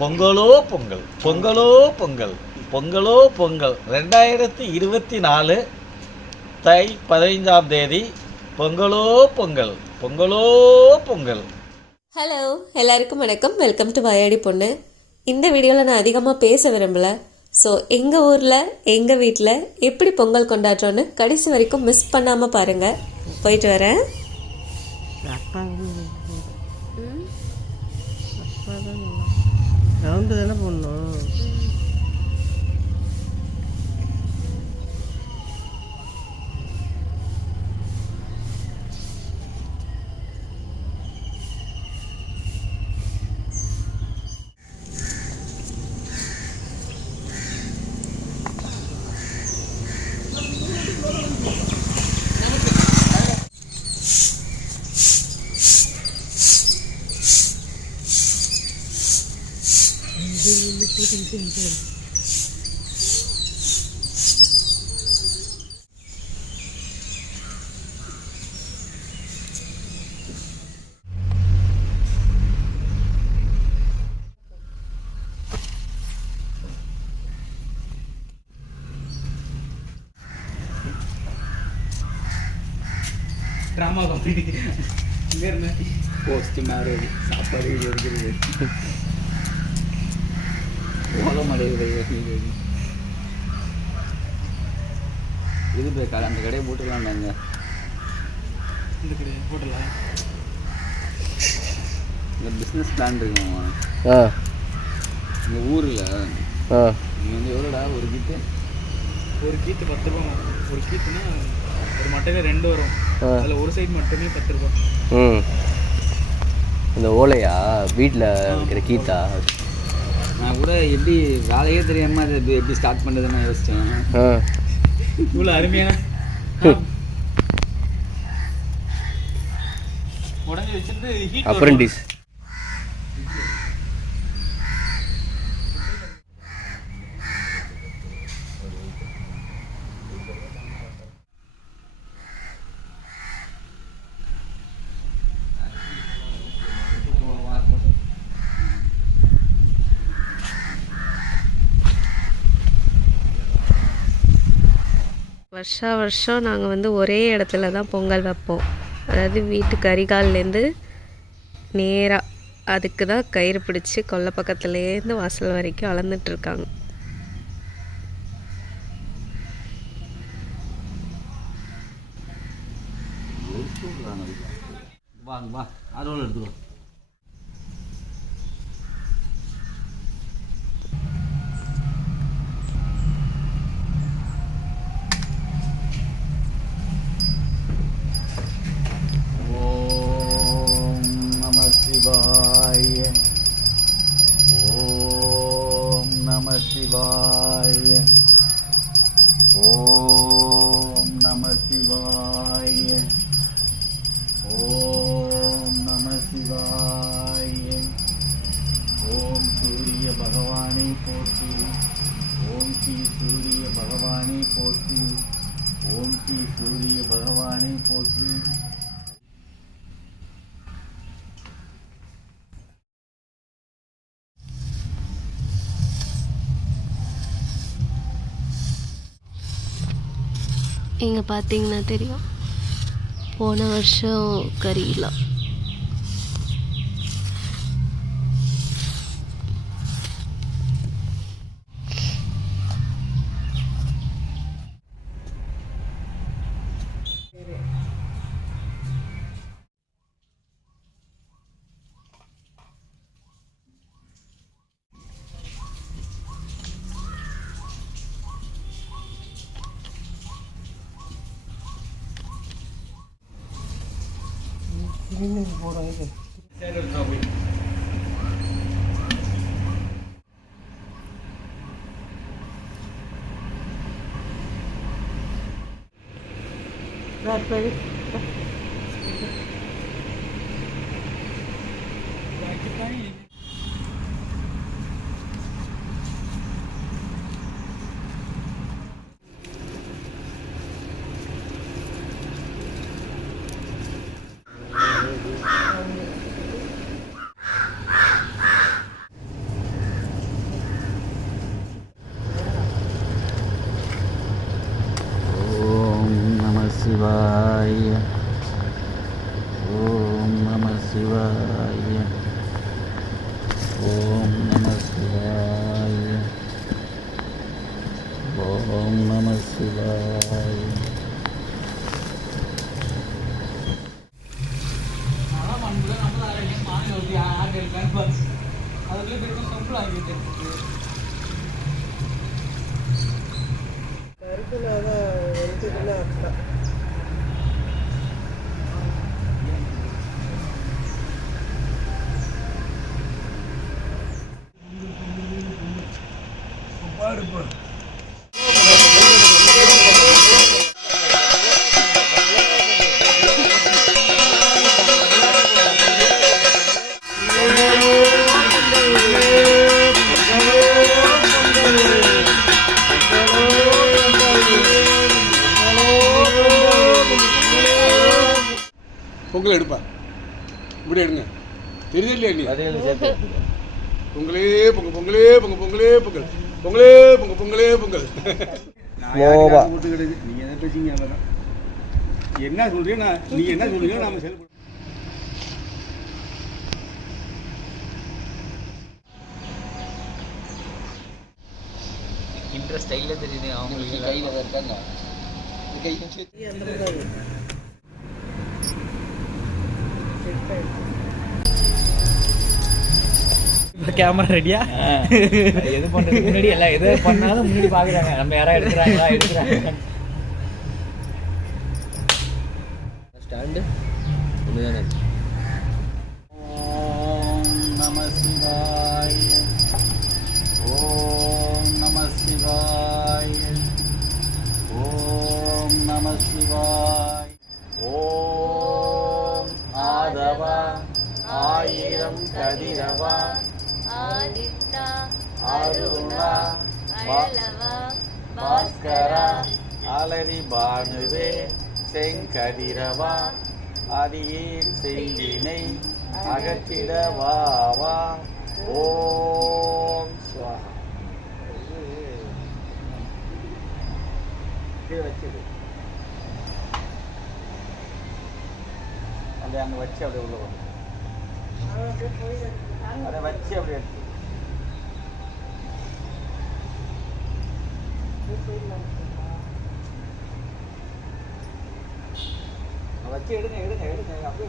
பொங்கலோ பொங்கல், பொங்கலோ பொங்கல், பொங்கலோ பொங்கல். 2024 தை 15ஆம் தேதி பொங்கலோ பொங்கல், பொங்கலோ பொங்கல். ஹலோ, எல்லாருக்கும் வணக்கம். வெல்கம் டு வாயாடி பொண்ணு. இந்த வீடியோவில் நான் அதிகமாக பேச விரும்பலை. ஸோ எங்கள் ஊரில் எங்கள் வீட்டில் எப்படி பொங்கல் கொண்டாடுறோன்னு கடைசி வரைக்கும் மிஸ் பண்ணாமல் பாருங்கள். போயிட்டு வரேன். ரவுண்டு தானே போடணும். ட்ராமா போஸ்ட் மேரேஜ் சாப்பாடு இருக்கிறது ஓலமடையுது இது போய் கடை அந்த கடையை போட்டுக்கலாம்டாங்க. இந்த கடையை போட்டலாம். இந்த பிஸ்னஸ் பிளான் இருக்குமா இந்த ஊரில் இங்கே வந்து எவ்வளோடா ஒரு கீத்து 10 ரூபா. ஒரு கீத்துனா ஒரு மட்டையில் 2 வரும். அதில் ஒரு சைடு மட்டுமே 10 ரூபா. இந்த ஓலையா வீட்டில் இருக்கிற கீத்தா? நான் கூட எப்படி வேலையே தெரியாமல் அதை எப்படி ஸ்டார்ட் பண்ணுறதுன்னு நான் யோசித்தேன். இவ்வளோ அருமையான உடஞ்சி வச்சுட்டு ஹீட் அப்ரெண்டிஸ். வருஷம் நாங்கள் வந்து ஒரே இடத்துல தான் பொங்கல் வைப்போம். அதாவது வீட்டு கரிகால்லேருந்து நேராக அதுக்கு தான் கயிறு பிடிச்சி கொல்லை பக்கத்துலேருந்து வாசல் வரைக்கும் அளந்துட்டுருக்காங்க. வா அறுவல் எடுத்துக்கோ. சிவாய ஓம் நம சிவாய ஓம் நம சிவாய ஓம் நம சிவாய. ஓம் சூரிய பகவானை போற்றி. ஓம் ஸ்ரீ சூரிய பகவானை போற்றி. ஓம் ஸ்ரீ சூரிய பகவானை போற்றி. இங்கே பார்த்தீங்கன்னா தெரியும், போன வருஷம் கறிலாம் போடுறாங்க. ஓம் நம சிவாய. பொங்கல் எடுப்பா, இப்படி எடுங்க, தெரியுது இல்லையா நீ? அதையும் சேர்த்து எடுத்துக்கோ. பொங்கலே பொங்கல், பொங்கலே பொங்கல், பொங்கலே பொங்கல், பொங்கலே பொங்கல், பொங்கலே பொங்கல். ஸ்லோவா. நீங்க என்ன பேசிங்க? அவ்வளோதான். என்ன சொல்றீங்க? நீங்க என்ன சொல்றீங்க? நாம செயல்படுறோம். இன்ட்ரெஸ்ட் ஸ்டைலில் தெரியுது அவங்களுக்கு கையில் இருக்காங்க. கேமரா ரெடியா? எது பண்ணுறதுக்கு முன்னாடி எல்லாம் எது பண்ணாலும் முன்னாடி பார்க்குறாங்க, நம்ம யாராவது எடுக்கிறாங்க. ஸ்டாண்டு ஒன்று தானே. ஓம் நம சிவாய. ஓம் நம சிவாய. ஓம் நம சிவாய. ஓம் ஆதவா ஆயிரம் கதிரவா ஆதித்தா அருணா அழலவா பாஸ்கரா அலரி பானுவே செங்கதிரவா அடியேன் செய்வினை அகற்றிடவாவா. ஓம் ஸ்வாஹா. கீழே வச்சிடு. அந்த அங்கே வச்சு அப்படியே உள்ள வரும். அதை வச்சு அப்படியே எடுத்து வச்சு எடுங்க அப்படியே